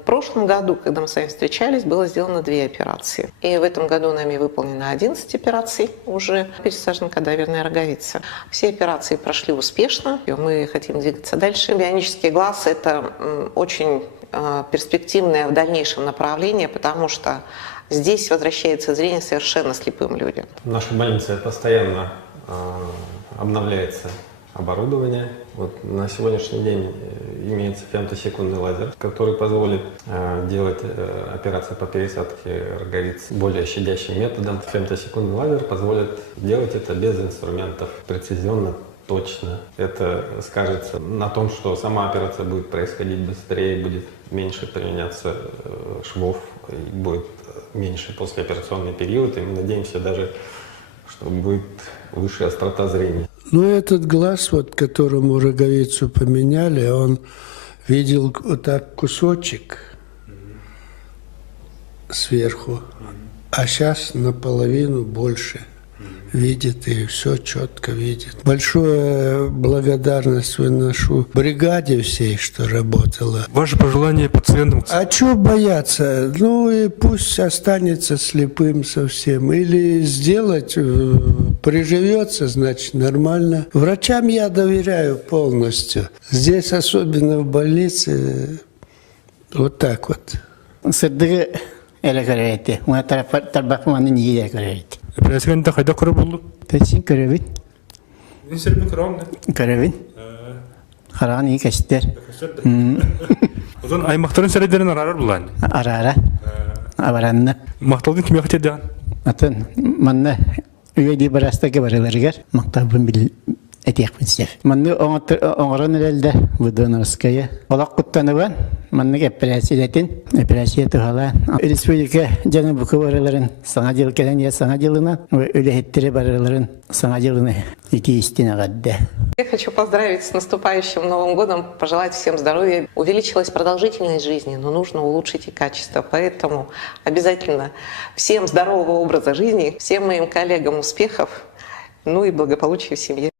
В прошлом году, когда мы с вами встречались, было сделано 2 операции. И в этом году нами выполнено 11 операций уже. Пересажена кадаверная роговица. Все операции прошли успешно. И мы хотим двигаться дальше. Бионический глаз – это очень перспективное в дальнейшем направление, потому что здесь возвращается зрение совершенно слепым людям. В нашей больнице постоянно обновляется оборудование. Вот на сегодняшний день имеется фемтосекундный лазер, который позволит делать операции по пересадке роговиц более щадящим методом. Фемтосекундный лазер позволит делать это без инструментов, прецизионно, точно. Это скажется на том, что сама операция будет происходить быстрее, будет меньше применяться швов, и будет меньше послеоперационный период. И мы надеемся даже, что будет выше острота зрения. Ну, этот глаз, вот, которому роговицу поменяли, он видел вот так кусочек сверху, а сейчас наполовину больше видит и все четко видит. Большую благодарность выношу бригаде всей, что работала. Ваше пожелание пациентам? А чего бояться? Ну и пусть останется слепым совсем. Или сделать, приживется, значит, нормально. Врачам я доверяю полностью. Здесь, особенно в больнице, вот так вот. Операцияда кайда көрө болду? Пәтсин көрәбін. Мен сербин көрөм. Көрәбін. Қараған ие кәсіттер. Озон аймактарын середерин арар булан. Ара-ара. Абаранны. Макталдын кимге кетеден? Атын манна үйәди барастаки барыларгар. Мактабын бил этекпин сеп. Манны оңорон элелде Будоновская. Олак куттаныбан. Маннык операция тухала. Республика Жаныбука барыларын саңа жыл келен я саңа жылынан үлехеттері барыларын саңа жылыны ити истина гадда. Я хочу поздравить с наступающим Новым годом, пожелать всем здоровья. Увеличилась продолжительность жизни, но нужно улучшить и качество. Поэтому обязательно всем здорового образа жизни, всем моим коллегам успехов, ну и благополучия в семье.